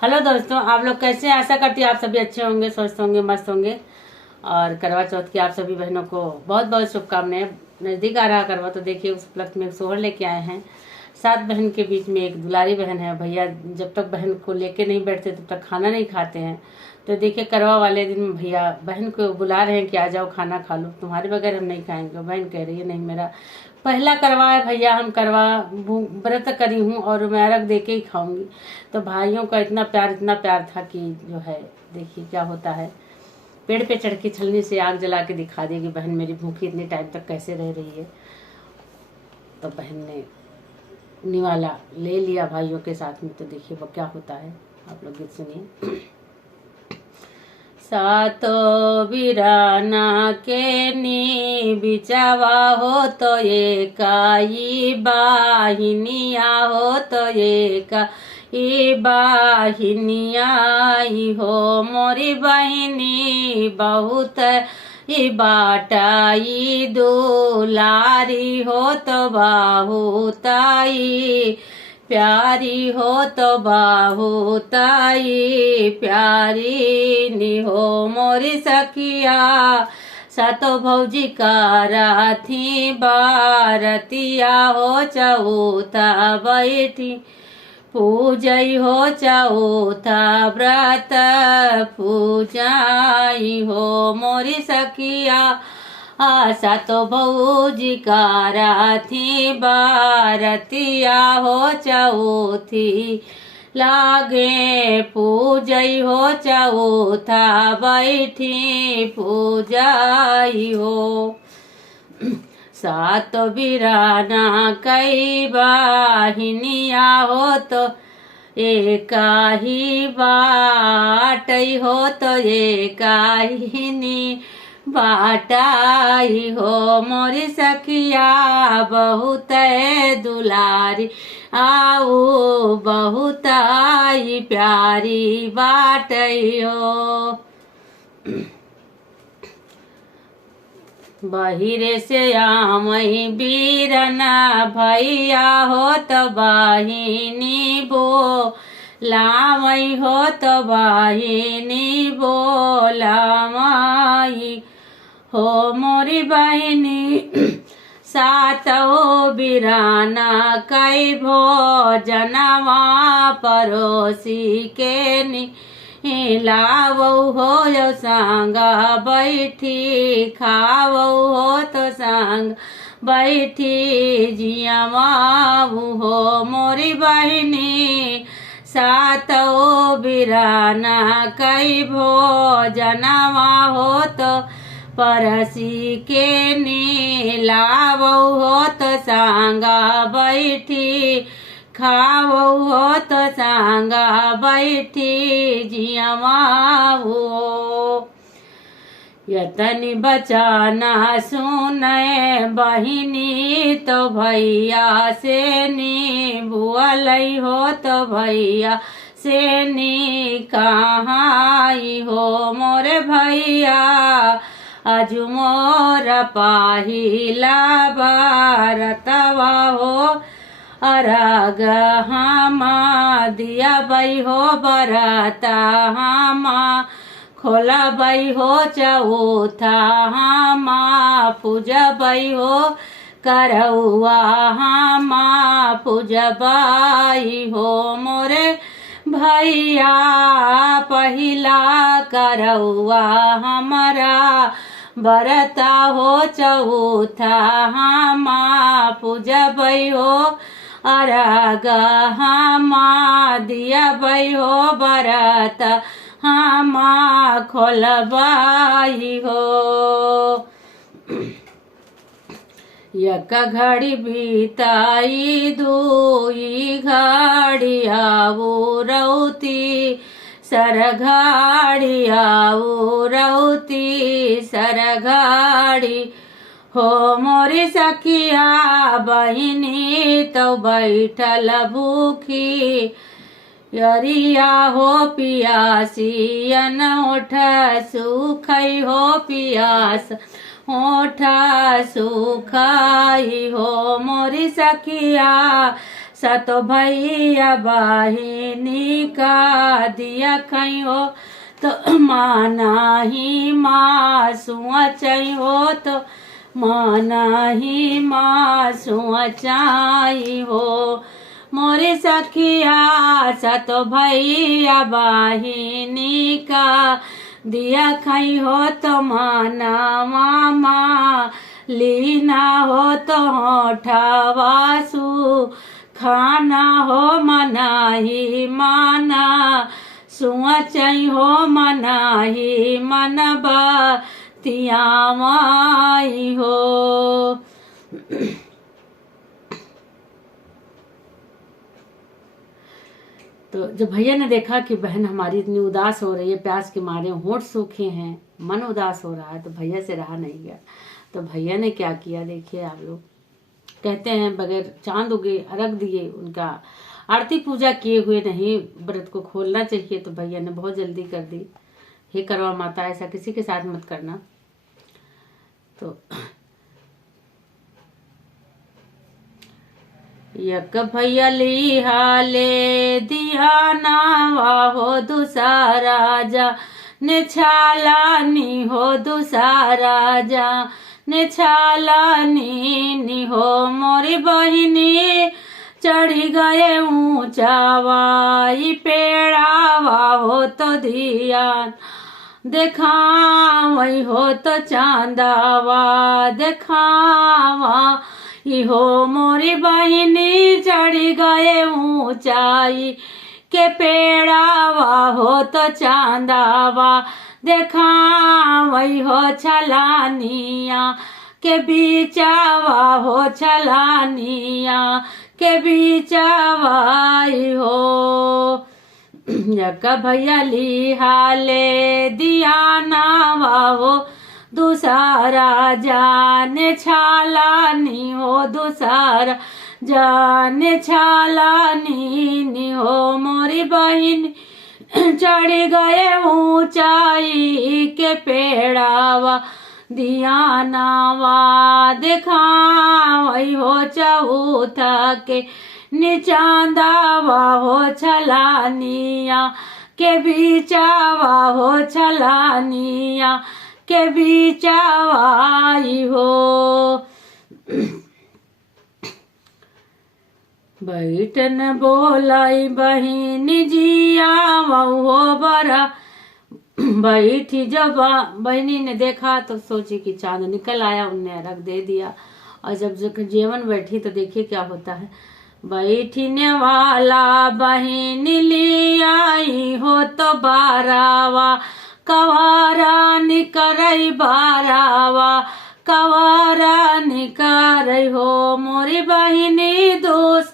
Hello दोस्तों, आप लोग कैसे हैं? आशा करती हूँ आप सभी अच्छे होंगे, स्वस्थ होंगे, मस्त होंगे। और करवा चौथ की आप सभी बहनों को बहुत बहुत शुभकामनाएं। नज़दीक आ रहा करवा, तो देखिए उस उपलक्ष्य में एक सोहर लेके आए हैं। 7 बहन के बीच में एक दुलारी बहन है। भैया जब तक बहन को लेके नहीं बैठते तब तक खाना नहीं खाते हैं। तो देखिए करवा वाले दिन भैया बहन को बुला रहे हैं कि आ जाओ खाना खा लो, तुम्हारे बगैर हम नहीं खाएंगे। बहन कह रही है नहीं, मेरा पहला करवा है भैया, हम करवा व्रत करी हूँ और मैं अर्घ दे के ही खाऊंगी। तो भाइयों का इतना प्यार था कि जो है देखिए क्या होता है। पेड़ पे चढ़ के छलनी से आग जला के दिखा देगी बहन मेरी भूखी इतने टाइम तक कैसे रह रही है। तो बहन ने निवाला ले लिया भाइयों के साथ में। तो देखिए वो क्या होता है, आप लोग गीत सुनिए। सातो बिराना के नी बिचावा हो तो एकाई बाहिनिया हो तो एका ई बाहिनिया हो मोरी बहिनी बहुत ई बाटाई दुलारी हो तो बाहुताई प्यारी हो तो बाहुताई प्यारी नी हो मोरी सखिया। सातो भौजी का राथी बारतिया हो चौथा बैठी पूजई हो चौथा व्रत पूजाई हो मोरी सखिया। सातो भौजी का राथी बारतिया हो चौथी लागे पूजई हो चौथा बैठी पूजाई हो। सात बिराना कई बाहिनिया हो तो एका ही बाटई हो तो एका ही नी बाटाई हो मोरी सखिया बहुत दुलारी आओ बहुत आई प्यारी बाटई हो। बहिरे से आमई बीरना भैया हो तो बाहिनी बो लामई हो तो बाहिनी बोलामई हो मोरी बहिनी। सातो बिराना कई भोजनवा परोसी के नी लावो हो यो संगा बैठी खावो हो तो संग बैठी जियावाऊ हो मोरी बहिनी। सातो बिराना कई भोजनवा हो तो परसी के नी लावो हो तो संगा बैठी खावो हो तो संगा बैठी जियावाऊ। यतनी बचाना सुने बहिनी तो भैया से नी बुअलई हो तो भैया से नी कहाई हो मोरे भैया। अजु मोर पाहिला बारतवा हो अरग हामा दिया बई हो बरता हामा खोला बई हो चौथा हामा पूजा बई हो करौआ हामा पूजा बई हो मोरे भैया। पहिला करौआ हमारा बरता हो चौथा हामा पूजा बई हो अरग हामा दिया बई हो बरता हामा खोलबाई हो। एक घड़ी बीताई दुई घड़ी आवो रौती सर घड़ी आवो रौती सर घड़ी हो मोरी सखिया बहिनी तो बैठल भूखी यरिया हो पियासी अन उठ सुखई हो पियास होठा सुखाई हो मोरी सखिया सतो भैया बहिनी का दिया खई हो तो माना ही मासुआ चाई हो तो माना ही मासुआ चाई हो मोरी सखिया सतो भैया बहिनी का दिया खाई हो तो माना मामा लीना हो तो होठवासु खाना हो मना ही माना सुआ चाई हो मना ही मनबा तियामाई हो। तो जब भैया ने देखा कि बहन हमारी इतनी उदास हो रही है, प्यास के मारे होंठ सूखे हैं, मन उदास हो रहा है, तो भैया से रहा नहीं गया। तो भैया ने क्या किया देखिए आप लोग। कहते हैं बगैर चांद उगे अर्घ दिए, उनका आरती पूजा किए हुए नहीं व्रत को खोलना चाहिए। तो भैया ने बहुत जल्दी कर दी। हे करवा माता, ऐसा किसी के साथ मत करना। तो यक भैया लिहाले दिया नावा हो दूसरा जा ने छालानी हो दूसरा जा ने छालानी हो मोरी बहिनी चढ़ी गए ऊंचावाई पेड़ावा हो तो दिया देखावई हो तो चांदावा देखावा हो मोरी बहिनी चढ़ी गए ऊंचाई के पेड़ावा हो तो चांदावा देखावई हो छलानिया के बीचावा हो छलानिया के बीचावाई हो। यक भैया लिहाले दिया नावा हो दूसरा जाने छालानी हो दूसरा जाने छालानी हो मोरी बहिन चढ़ गए ऊंचाई के पेड़ावा दिया नावा दिखावई हो चौथा के निचांदावा हो छलानिया के बीचावा हो छलानिया के बीचावाई हो। बैठन बोलाई बहिनी जिया हो बरा बैठी। जब बहनी ने देखा तो सोची कि चांद निकल आया, उनने रख दे दिया। और जब जेवन बैठी तो देखिए क्या होता है। बैठने वाला बहिनी ली आई हो तो बारावा कवारा निकरई बारावा कवारा निकरई हो मोरी बहिनी दोष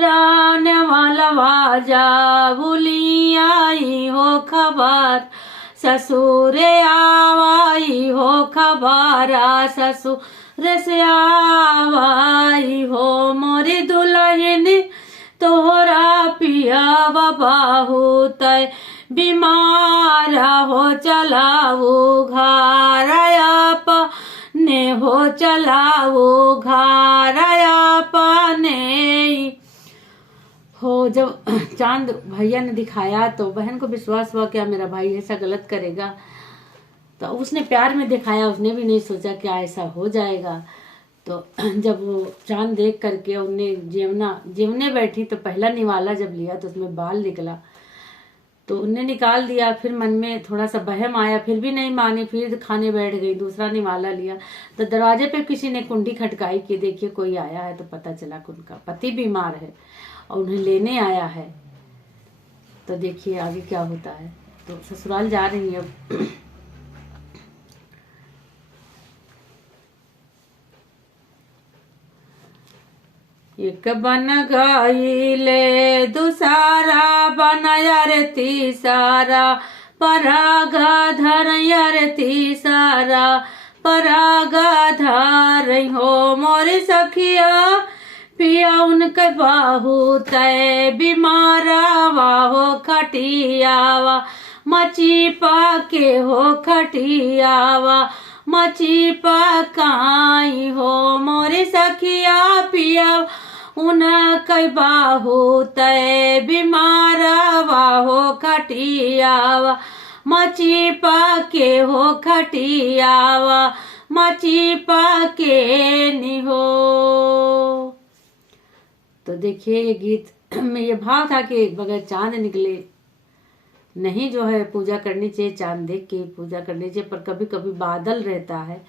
राने वाला वाजा बुली आई हो खबर ससुरे आवाई हो खबरा ससुर से आवाई हो मोरी दुल्हन तोहरा पिया बाहू तय बीमार हो चलाऊ घर आप ने हो चलाऊ घर आपने हो। जब चांद भैया ने दिखाया तो बहन को विश्वास हुआ क्या मेरा भाई ऐसा गलत करेगा। तो उसने प्यार में दिखाया, उसने भी नहीं सोचा क्या ऐसा हो जाएगा। तो जब वो चांद देख करके उनने जेवने बैठी तो पहला निवाला जब लिया तो उसमें बाल निकला तो उनने निकाल दिया। फिर मन में थोड़ा सा बहम आया, फिर भी नहीं माने, फिर खाने बैठ गई। दूसरा निवाला लिया तो दरवाजे पे किसी ने कुंडी खटकाई कि देखिए कोई आया है। तो पता चला कि उनका पति बीमार है और उन्हें लेने आया है। तो देखिए आगे क्या होता है। तो ससुराल जा रही है अब। एक बन गईले दूसरा बन यार तीसरा परागा धर यार तीसरा परागा धर हो मोरी सखिया पिया उनके बाहू तय बीमारावा हो खटियावा मची पाके हो खटियावा मची पकाई हो मोरी सखिया पिया उन कई बाहु तय बीमारवा हो खटियावा मची पाके हो खटियावा मची पाके निहो। तो देखिए ये गीत में ये भाव था कि बगैर चांद निकले नहीं जो है पूजा करनी चाहिए, चांद देख के पूजा करनी चाहिए। पर कभी कभी बादल रहता है,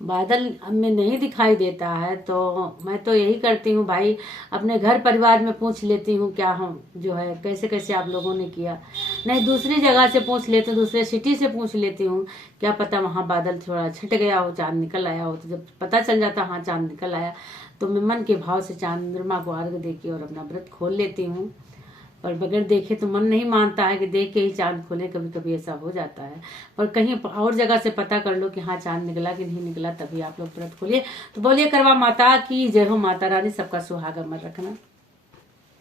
बादल हमें नहीं दिखाई देता है, तो मैं तो यही करती हूँ भाई, अपने घर परिवार में पूछ लेती हूँ क्या हम जो है कैसे कैसे आप लोगों ने किया, नहीं दूसरी जगह से पूछ लेती हूँ, दूसरे सिटी से पूछ लेती हूँ, क्या पता वहाँ बादल थोड़ा छट गया हो, चांद निकल आया हो। तो जब पता चल जाता हाँ चांद निकल आया, तो मैं मन के भाव से चंद्रमा को अर्घ देके और अपना व्रत खोल लेती हूँ। पर बगैर देखे तो मन नहीं मानता है कि देख के ही चांद खोले, कभी कभी ऐसा हो जाता है। पर कहीं और जगह से पता कर लो कि हाँ चांद निकला कि नहीं निकला, तभी आप लोग व्रत खोलिए। तो बोलिए करवा माता की जय हो, माता रानी सबका सुहाग अमर रखना।